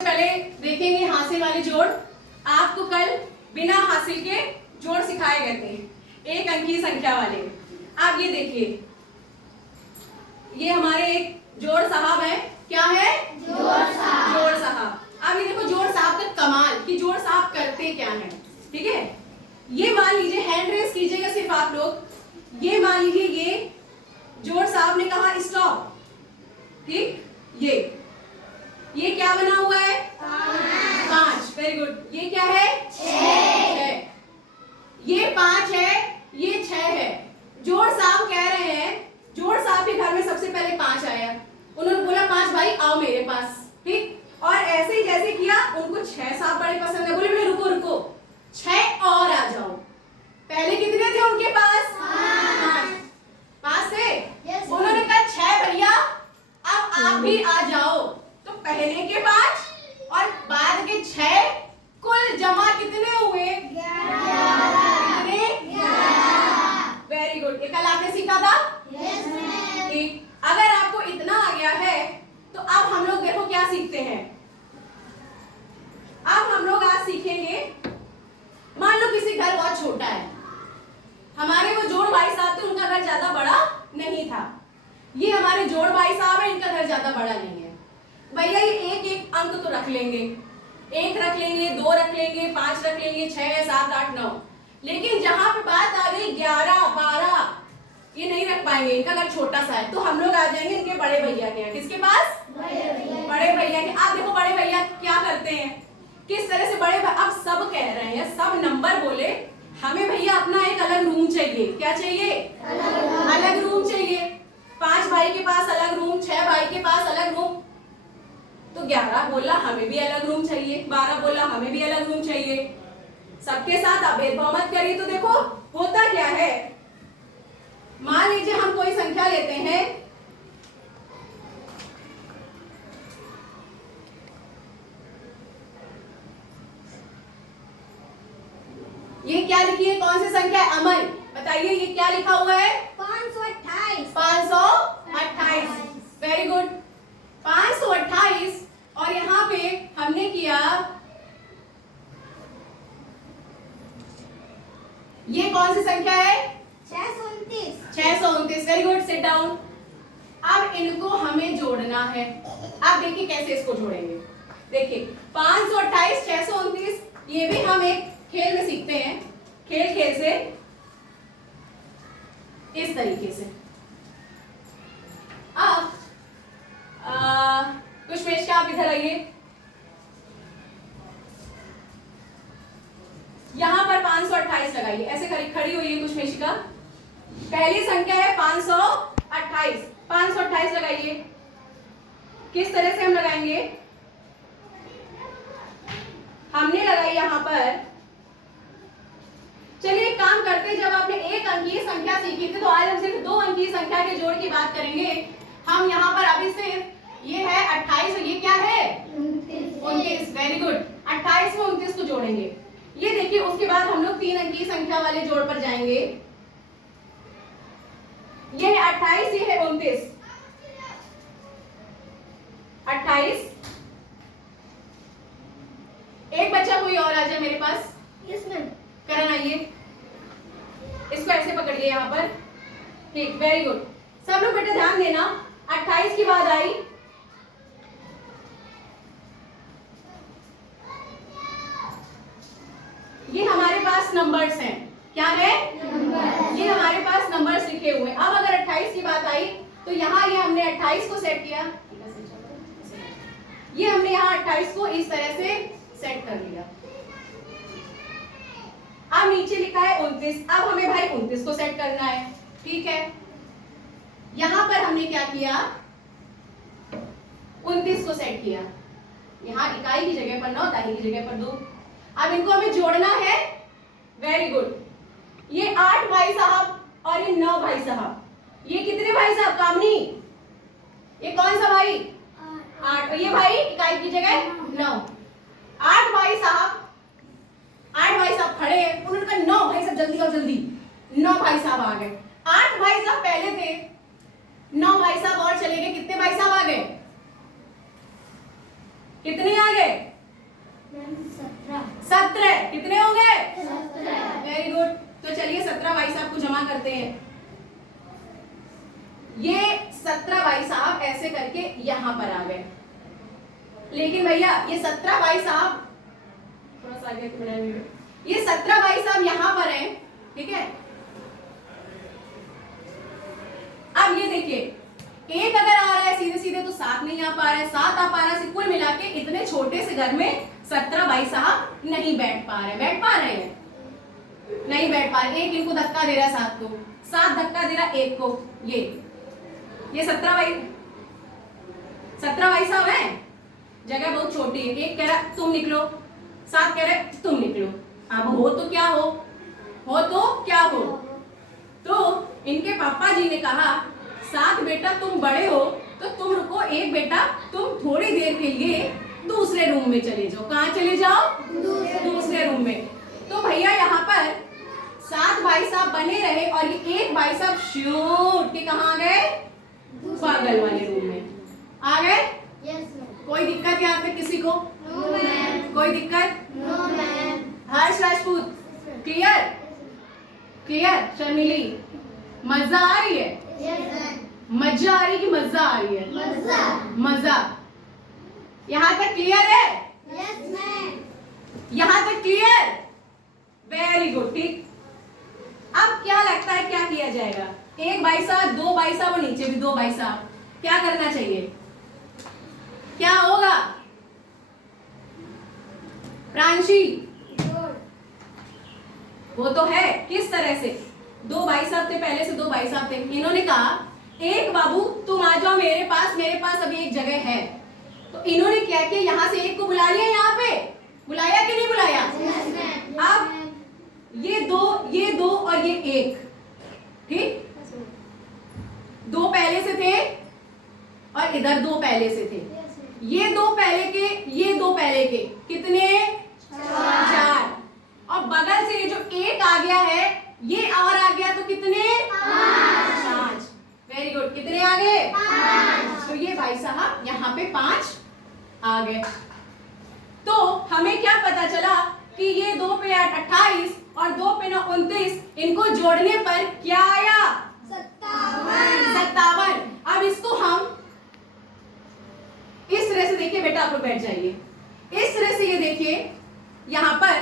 पहले देखेंगे हासिल वाले जोड़। आपको कल बिना हासिल के जोड़ सिखाए गए थे, एक अंकीय संख्या वाले। आप ये देखिए, ये हमारे एक जोड़ साहब है। क्या है? जोड़ साहब। अब ये देखो जोड़ साहब का कमाल कि जोड़ साहब करते क्या है। ठीक है, ये मान लीजिए, हैंड रेस कीजिएगा सिर्फ आप लोग। ये मान लीजिए ये जोड़ साहब ने कहा स्टॉप। ठीक, ये क्या बना हुआ है? 5। Very good. ये क्या है? 6। ये 5 है, ये 6 है। जोड़ साहब कह रहे हैं, जोड़ साहब के घर में सबसे पहले 5 आया। उन्होंने बोला 5 भाई आओ मेरे पास। ठीक, और ऐसे ही जैसे किया, उनको 6 साहब बड़े पसंद है। बोले रुको 6 और आ जाओ। पहले कितने थे उनके पास? 5 थे। उन्होंने कहा 6 भैया अब आप भी आ जाओ। तो पहले के 5 और बाद के 6 कुल जमा कितने हुए? 11। Very good. ये कल आपने सीखा था? ठीक, अगर आपको इतना आ गया है तो अब हम लोग देखो क्या सीखते हैं। अब हम लोग आज सीखेंगे, मान लो किसी घर बहुत छोटा है। हमारे वो जोड़ भाई साहब थे, उनका घर ज्यादा बड़ा नहीं था। ये हमारे जोड़ भाई साहब है, इनका घर ज्यादा बड़ा नहीं है। भैया ये एक एक अंक तो रख लेंगे, 1 रख लेंगे, 2 रख लेंगे, 5 रख लेंगे, 6, 7, 8, 9। लेकिन जहां पे बात आ गई 11, 12, ये नहीं रख पाएंगे, इनका घर छोटा सा है। तो हम लोग आ जाएंगे इनके बड़े भैया के यहाँ। किसके पास? बड़े भैया के। आप देखो बड़े भैया क्या करते हैं, किस तरह से बड़े अब सब कह रहे हैं, सब नंबर बोले हमें भैया अपना एक अलग रूम चाहिए। क्या चाहिए? अलग रूम चाहिए। 5 भाई के पास अलग रूम, 6 भाई के पास अलग रूम। तो 11 बोला हमें भी अलग रूम चाहिए, 12 बोला हमें भी अलग रूम चाहिए। सबके साथ आप भेदभाव मत करिए। तो देखो होता क्या है, मान लीजिए हम कोई संख्या लेते हैं, ये क्या लिखी है, कौन सी संख्या है? अमन बताइए, ये क्या लिखा हुआ है? 528। 528। Very good. 528। और यहाँ पे हमने किया, ये कौन सी संख्या है? 629। 629। Very good, sit down. अब इनको हमें जोड़ना है। अब देखिए कैसे इसको जोड़ेंगे। देखिए 528, 629, ये भी हम एक खेल में सीखते हैं। खेल से इस तरीके से। अब कुशमेश का आप इधर आइए। यहां पर 528 लगाइए। ऐसे खड़ी हुई है कुशमेशिका। पहली संख्या है 528। 528 लगाइए। किस तरह से हम लगाएंगे? हमने लगाई यहां पर। चलिए एक काम करते हैं, जब आपने एक अंकीय संख्या सीखी थी तो आज हम सिर्फ 2 अंकीय संख्या के जोड़ की बात करेंगे। हम यहाँ पर अभी सिर्फ ये है 28 और ये क्या है? 29। Very good. 28 में 29 को जोड़ेंगे। ये देखिए, उसके बाद हम लोग 3 अंकीय संख्या वाले जोड़ पर जाएंगे। ये है 28, ये है 29। 28। एक बच्चा कोई और आ जाए मेरे पास। करण आइए, इसको ऐसे पकड़िए यहाँ पर। ठीक, वेरी गुड। सब लोग बेटा ध्यान देना, 28 की बाद आई ये हमारे पास नंबर्स हैं। क्या है? ये हमारे पास नंबर्स लिखे हुए। अब अगर 28 की बात आई तो यहाँ ये हमने 28 को सेट किया, ये हमने यहाँ 28 को इस तरह से सेट कर लिया। अब नीचे लिखा है 29। अब हमें भाई 29 को सेट करना है। ठीक है, यहां पर हमने क्या किया? 29 को सेट किया। यहां इकाई की जगह पर 9, दहाई की जगह पर 2। अब इनको हमें जोड़ना है। Very good. ये 8 भाई साहब और ये 9 भाई साहब। ये कितने भाई साहब कामनी? ये कौन सा भाई? 8। और ये भाई इकाई की जगह 9। 8 भाई साहब, 8 भाई साहब खड़े हैं। उन्होंने कहा 9 भाई साहब जल्दी और जल्दी। 9 भाई साहब आ गए। 8 भाई साहब पहले थे, 9 भाई साहब और चले गए। कितने भाई साहब आ गए? कितने आ गए? जमा करते हैं। ये 17 भाई साहब ऐसे करके यहां पर आ गए। लेकिन भैया ये 17 भाई साहब थोड़ा सा आगे वीडियो, ये 17 भाई साहब यहां पर हैं, ठीक है। अब ये देखिए, एक अगर आ रहा है सीधे सीधे तो 7 नहीं आ पा रहा है, 7 आ पा रहा है, कुल मिला के इतने छोटे से घर में 17 भाई साहब नहीं बैठ पा रहे। बैठ पा रहे हैं? नहीं बैठ पा रहे। एक इनको धक्का दे रहा है 7 को, 7 धक्का दे रहा है 1 को। ये 17 भाई साहब हैं, जगह बहुत छोटी है। एक कह रहा तुम निकलो, 7 कह रहे तुम निकलो। अब हो तो क्या हो, तो इनके पापा जी ने कहा 7 बेटा तुम बड़े हो तो तुम रुको, एक बेटा तुम थोड़ी देर के लिए दूसरे रूम में चले जाओ। कहाँ चले जाओ? दूसरे रूम में। तो भैया यहाँ पर 7 भाई साहब बने रहे और ये एक भाई साहब शूट के कहाँ आ गए? बगल वाले रूम में आ गए। कोई दिक्कत यहाँ पे किसी को? कोई दिक्कत? हर्ष राजपूत क्लियर? शर्मिली मजा आ रही है? मजा आ रही है कि मजा आ रही है? मजा। यहाँ तक क्लियर है? यहाँ तक क्लियर? Very good. ठीक, अब क्या लगता है क्या किया जाएगा? एक भाई साहब, 2 भाई साहब और नीचे भी 2 भाई साहब, क्या करना चाहिए? क्या होगा प्रांशी? वो तो है, किस तरह से? 2 भाई साहब थे, पहले से 2 भाई साहब थे। इन्होंने कहा एक बाबू तुम आ जाओ मेरे पास अभी एक जगह है। तो इन्होंने क्या किया, यहाँ से एक को बुला लिया, यहाँ पे बुलाया कि नहीं बुलाया? अब ये दो और ये 1, ठीक, 2 पहले से थे और इधर 2 पहले से थे। ये 2 पहले के कितने? 4। और बगल से ये जो 1 आ गया है, ये और आ गया तो कितने? 5। Very good. कितने आ गए? 5। तो ये भाई साहब यहाँ पे 5 आ गए। तो हमें क्या पता चला कि ये 2 पे 8 28 और 2 पे 9 29, इनको जोड़ने पर क्या आया? 57। अब इसको हम इस तरह से देखिए बेटा, आप लोग बैठ जाइए। इस तरह से ये देखिए, यहां पर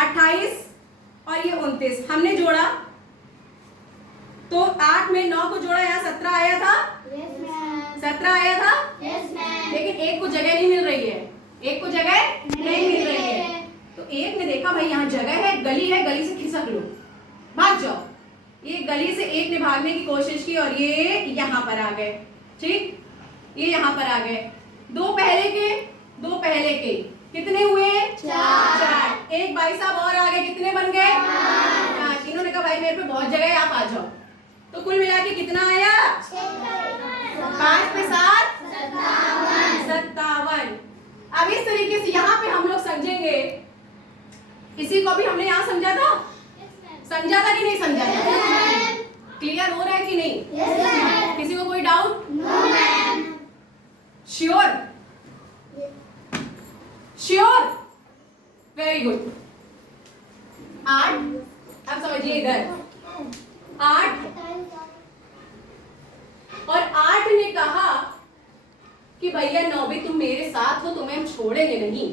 28 और ये 29 हमने जोड़ा तो 8 में 9 को जोड़ा, यहाँ 17 आया था। 17 आया था। लेकिन 1 को जगह नहीं मिल रही है, 1 को जगह नहीं मिल रही है। तो 1 ने देखा भाई यहाँ जगह है, गली है, गली से खिसक लो, भाग जाओ। ये गली से 1 ने भागने की कोशिश की और ये यहाँ पर आ गए। ठीक, ये यहाँ पर आ गए। 2 पहले के कितने हुए? 4। एक भाई साहब और आ गए, कितने बन गए? 5। इन्होंने कहा भाई मेरे पे बहुत जगह है, आप आ जाओ। तो कुल मिला के कितना आया? 5 पे 7 57। अब इस तरीके से यहाँ पे हम लोग समझेंगे, इसी को भी हमने यहाँ समझा था कि नहीं समझा था? क्लियर हो रहा है कि नहीं? किसी को कोई डाउट? श्योर? Very good. 8, अब समझिए इधर 8 और 8 ने कहा कि भैया 9 भी तुम मेरे साथ हो, तुम्हें हम छोड़ेंगे नहीं,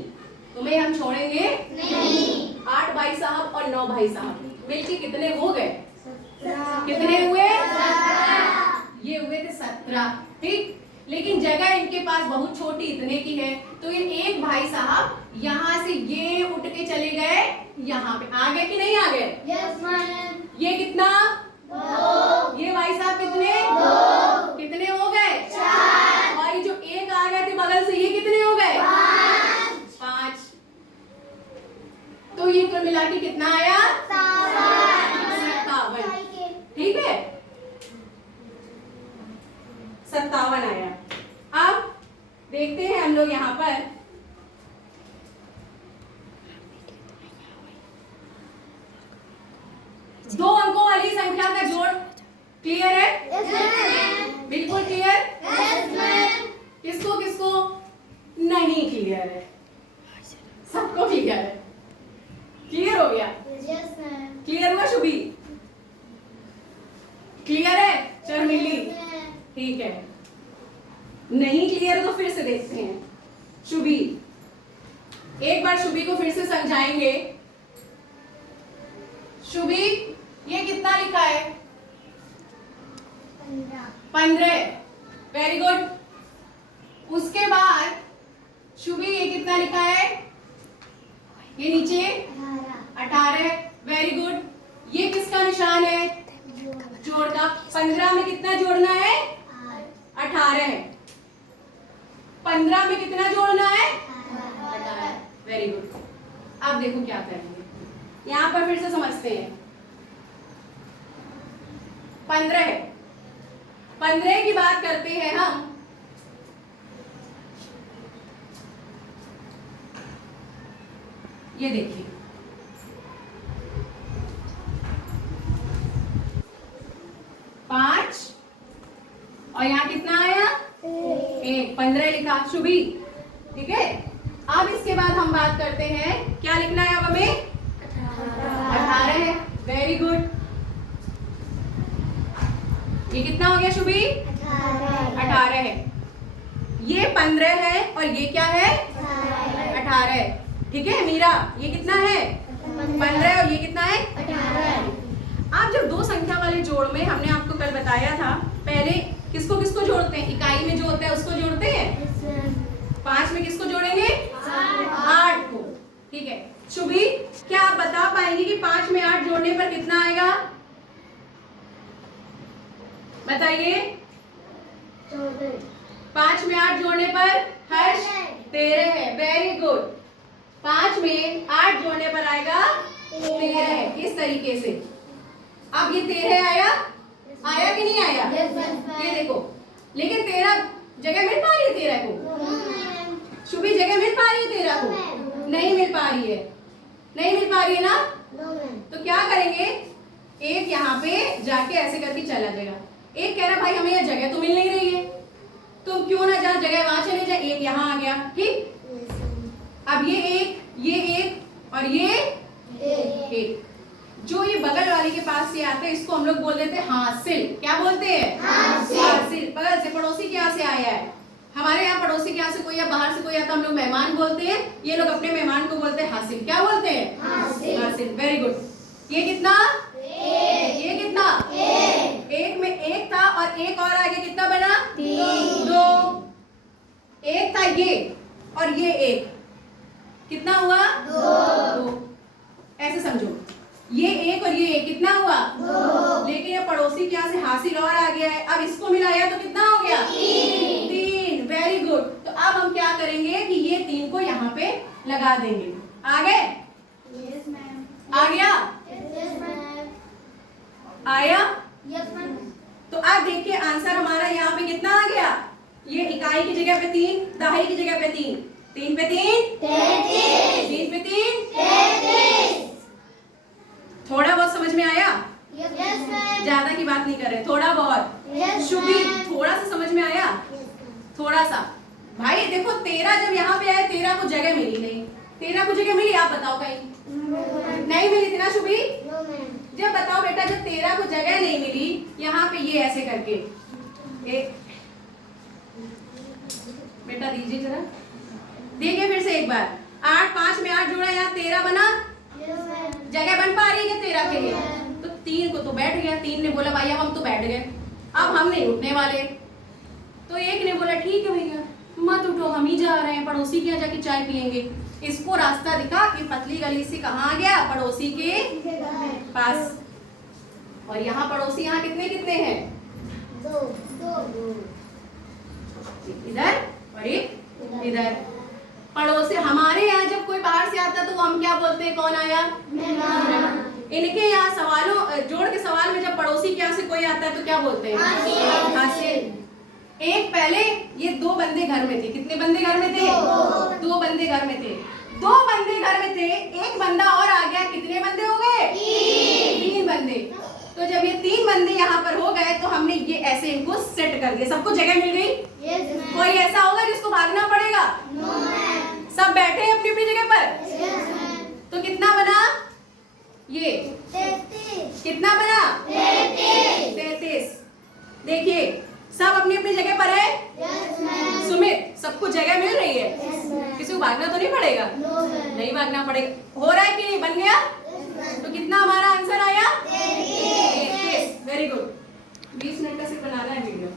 8 भाई साहब और 9 भाई साहब मिलके कितने हो गए? कितने हुए? ये हुए थे 17। ठीक, लेकिन जगह इनके पास बहुत छोटी इतने की है, तो ये एक भाई साहब यहाँ से ये उठ के चले गए, यहाँ पे आ गए कि नहीं आ गए? Yes ma'am. ये कितना? 2। ये भाई साहब कितने? 2। कितने हो गए? 4। और ये जो 1 आ गए थे बगल से, ये कितने हो गए? 5। तो ये कुल मिला के कितना आया? 57। ठीक है, 57 आया। अब देखते हैं हम लोग यहाँ पर, दो अंकों वाली संख्या का जोड़ क्लियर है? बिल्कुल क्लियर? किसको किसको नहीं क्लियर है? सबको क्लियर है। क्लियर हो गया? क्लियर हुआ शुभी? देखते हैं। शुभी, एक बार शुभी को फिर से समझाएंगे। शुभी, ये कितना लिखा है? 15। Very good. उसके बाद शुभी, ये कितना लिखा है? ये नीचे 18। Very good. ये किसका निशान है? जोड़ का। 15 में कितना जोड़ना है? 18। 15 में कितना जोड़ना है? 18। Very good. अब देखो क्या करेंगे, यहाँ पर फिर से समझते हैं। 15 की बात करते हैं हम। ये देखिए, 5 और यहाँ कितना आया? 1। 15 लिखा शुभी, ठीक है। अब इसके बाद हम बात करते हैं, क्या लिखना है अब हमें? 18 है। Very good. ये कितना हो गया शुभी? 18 है। ये 15 है और ये क्या है? 18 है, ठीक है। मीरा, ये कितना है? 15 और ये कितना है? 18। आप जब दो संख्या वाले जोड़ में, हमने आपको कल बताया था, पहले किसको किसको जोड़ते हैं? इकाई में जो होता है उसको जोड़ते हैं। 5 में किसको जोड़ेंगे? 8 को, ठीक है। शुभी, क्या आप बता पाएंगे कि 5 में 8 जोड़ने पर कितना आएगा? बताइए। 5 में 8 जोड़ने पर हर्ष 13 है। Very good. 5 में 8 जोड़ने पर आएगा 13 है। इस तरीके से अब ये 13 आया, आया कि नहीं आया? ये देखो, लेकिन 13 जगह मिल पा रही है 13 को? शुभी, जगह मिल पा रही है 13 को? नहीं मिल पा रही है, नहीं मिल पा रही है ना? तो क्या करेंगे, एक यहाँ पे जाके ऐसे करके चला जाएगा। एक कह रहा भाई हमें ये जगह तो मिल नहीं रही है, तो क्यों ना जहाँ जगह वहां चले जाए। एक यहाँ आ गया, ठीक। अब ये एक और ये एक, जो ये बगल वाले के पास से आते हैं इसको हम लोग बोल देते हैं हासिल। क्या बोलते हैं? हासिल। बगल से, पड़ोसी के यहाँ से आया है। हमारे यहाँ पड़ोसी के यहाँ से कोई या बाहर से कोई आता, हम लोग मेहमान बोलते हैं। ये लोग अपने मेहमान को बोलते हैं हासिल। क्या बोलते हैं? हासिल। Very good. ये कितना? ये कितना? एक में एक था और एक और आगे कितना बना? 2। एक था ये और ये एक, कितना हुआ? 2। ऐसे समझो, ये एक और ये एक, कितना हुआ? 2। लेकिन ये पड़ोसी के यहाँ से हासिल और आ गया है, अब इसको मिलाया तो कितना हो गया? 3। Very good. तो अब हम क्या करेंगे कि ये 3 को यहाँ पे लगा देंगे। आ गए? Yes ma'am. आ गया? Yes ma'am. आया? Yes ma'am. तो अब देखिए आंसर हमारा यहाँ पे कितना आ गया? ये इकाई की जगह पे 3, दहाई की जगह पे 3, 3 पे 3 33, 3 पे 3 33। थोड़ा बहुत समझ में आया? Yes ma'am. ज्यादा की बात नहीं कर रहे, थोड़ा बहुत। Yes Shubhi, ma'am. थोड़ा सा समझ में आया? थोड़ा सा। भाई देखो 13 जब यहाँ पे आया, 13 को जगह मिली नहीं। 13 को जगह मिली? आप बताओ कहीं? नहीं मिली थी ना शुभी? जब बताओ बेटा, जब 13 को जगह नहीं मिली, यहाँ पे ये ऐसे करके एक, बेटा दीजिए जरा, देखिए फिर से एक बार। 8, 5 में 8 जोड़ा, यहाँ 13 बना। जगह बन पा रही है 13 के लिए? तो 3 को तो बैठ गया। 3 ने बोला भाई अब हम तो बैठ गए, अब हम नहीं उठने वाले। तो एक ने बोला ठीक है भैया मत उठो, हम ही जा रहे हैं, पड़ोसी के यहाँ जाके चाय पियेंगे। इसको रास्ता दिखा कि पतली गली से कहाँ गया? पड़ोसी के पास। और यहाँ पड़ोसी यहाँ कितने कितने हैं? 2। इधर और एक इधर। पड़ोसी हमारे यहाँ जब कोई बाहर से आता तो हम क्या बोलते हैं? कौन आया? इनके यहाँ सवालों, जोड़ के सवाल में जब पड़ोसी के यहाँ से कोई आता है तो क्या बोलते हैं? हासिल। एक पहले ये 2 बंदे घर में थे। कितने बंदे घर में थे? 2 बंदे घर में थे। 2 बंदे घर में थे, एक बंदा और आ गया, कितने बंदे हो गए? 3 बंदे। तो जब ये 3 बंदे यहाँ पर हो गए तो हमने ये ऐसे इनको सेट कर दिया। सबको जगह मिल गई? कोई ऐसा होगा जिसको भागना पड़ेगा? सब बैठे हैं अपनी अपनी जगह पर। तो कितना बना? ये 33। कितना बना? 33। देखिए सब अपनी अपनी जगह पर है। सुमित, सबको जगह मिल रही है? किसी को भागना तो नहीं पड़ेगा? नहीं भागना पड़ेगा। हो रहा है कि नहीं? बन गया? तो कितना हमारा आंसर आया? 33। Very good. 20 मिनट का सिर्फ बनाना है वीडियो,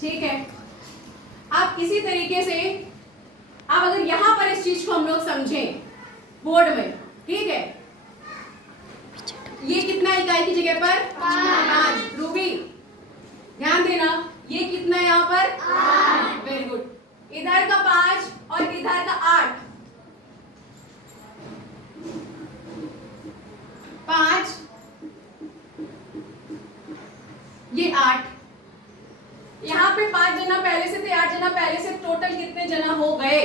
ठीक है। आप इसी तरीके से आप अगर यहां पर इस चीज को हम लोग समझें बोर्ड में, ठीक है, ये कितना इकाई की जगह पर? 5। रूबी ध्यान देना, ये कितना है यहाँ पर? 8। Very good. इधर का 5 और इधर का 8। 5 ये 8। यहाँ पे 5 जना पहले से थे, 8 जना पहले से, टोटल कितने जना हो गए?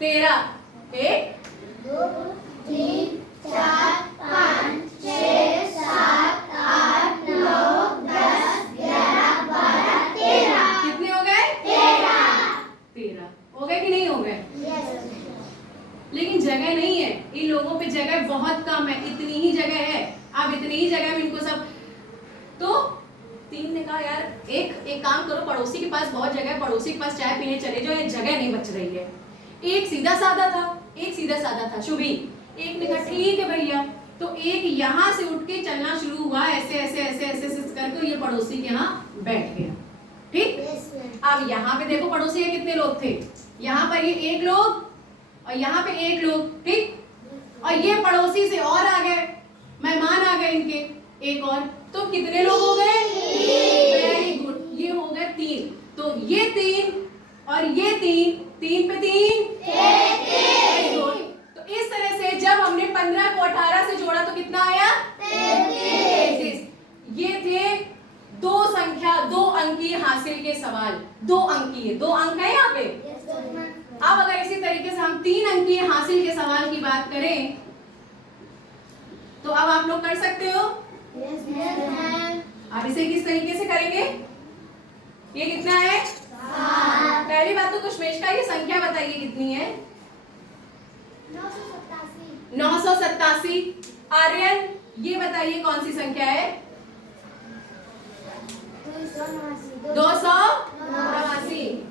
13। 1 2 3 4 5 6 7 8 9 10 11 12 13। कितने हो गए? 13 हो गए कि नहीं हो गए? लेकिन जगह नहीं है इन लोगों पे, जगह बहुत कम है, इतनी ही जगह है। अब इतनी ही जगह में इनको सब, तो 3 ने कहा यार एक काम करो, पड़ोसी के पास बहुत जगह है, पड़ोसी के पास चाय पीने चले जाओ, ये जगह नहीं बच रही है। एक सीधा साधा था शुभी। एक ने कहा ठीक है भैया, तो एक यहाँ से उठ के चलना शुरू हुआ, ऐसे ऐसे ऐसे ऐसे ऐसे करके ये पड़ोसी के यहाँ बैठ गया, ठीक। अब यहाँ पे देखो पड़ोसी के कितने लोग थे, यहाँ पर ये 1 लोग और यहाँ पे 1 लोग, ठीक। और ये पड़ोसी से और आ गए, मेहमान आ गए इनके, एक और, तो कितने लोग हो गए? वेरी गुड, ये हो गए 3। तो ये 3 और ये 3 पे 3 वेरी गुड। तो इस तरह से जब हमने 15 को 18 से जोड़ा तो कितना आया? 33। ये थे 2 संख्या 2 अंकीय हासिल के सवाल। 2 अंकीय, 2 अंक है यहाँ पे। अब अगर इसी तरीके से हम 3 अंकीय हासिल के सवाल की बात करें तो अब आप लोग कर सकते हो। अब इसे किस तरीके से करेंगे? ये कितना है? 7। पहली बात तो कुशमेश का ये संख्या बताइए कितनी है? 987। आर्यन ये बताइए कौन सी संख्या है? 289।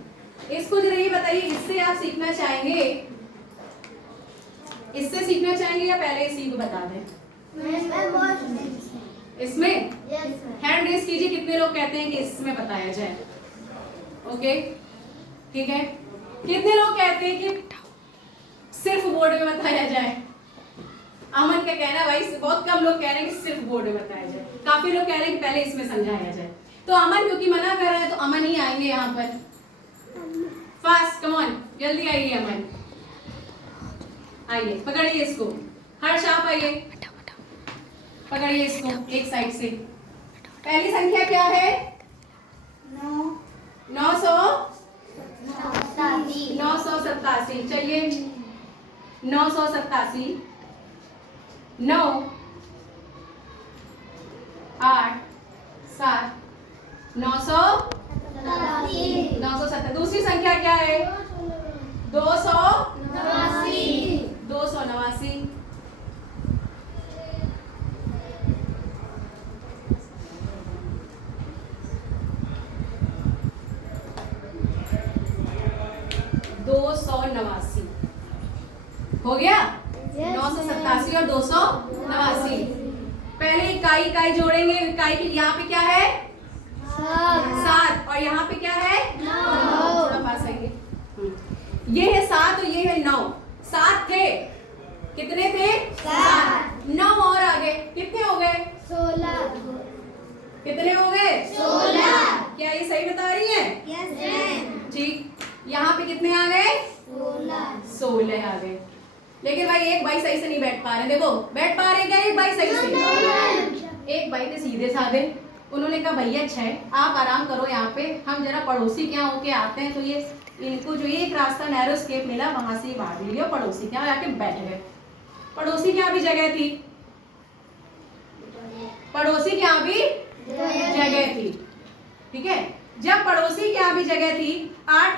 इसको जरा ये बताइए, इससे आप सीखना चाहेंगे, इससे सीखना चाहेंगे या पहले इसी को बता दें? इसमें हैंड रेस कीजिए, कितने लोग कहते हैं कि इसमें बताया जाए? ओके ठीक है। कितने लोग कहते हैं कि सिर्फ बोर्ड में बताया जाए? अमन का कहना भाई बहुत कम लोग कह रहे हैं कि सिर्फ बोर्ड में बताया जाए, काफी लोग कह रहे हैं कि पहले इसमें समझाया जाए। तो अमन क्योंकि मना कर रहा है तो अमन ही आएंगे यहाँ पर। फास्ट कम ऑन, जल्दी आइए अमन, आइए पकड़िए इसको। हर्ष आप आइए, पकड़िए इसको एक साइड से। पहली संख्या क्या है? 987। चलिए 987, 9 8 7 970। दूसरी संख्या क्या है? 289। हो गया? 987 और 289। पहले इकाई जोड़ेंगे, इकाई की यहाँ पे क्या है? 7 और यहाँ पे क्या है? 9। थोड़ा पास आएंगे, ये है 7 और ये है 9। 7 थे, कितने थे? 7। 9 और आगे कितने हो गए? 16। कितने हो गए? 16। क्या ये सही बता रही है? ठीक। यहाँ पे कितने आ गए? 16 आ गए। लेकिन भाई एक भाई सही से नहीं बैठ पा रहे, देखो बैठ पा रहे क्या एक भाई सही से? एक भाई थे सीधे साधे, उन्होंने कहा भैया 6 आप आराम करो यहाँ पे, हम जरा पड़ोसी के यहाँ होके आते हैं। तो ये इनको जो एक रास्ता नैरो स्केप मिला वहां से भाग लिया, पड़ोसी के यहाँ जाके बैठ गए। पड़ोसी के यहाँ भी जगह थी, पड़ोसी के यहाँ भी जगह थी, ठीक है। जब पड़ोसी के यहाँ भी जगह थी, 8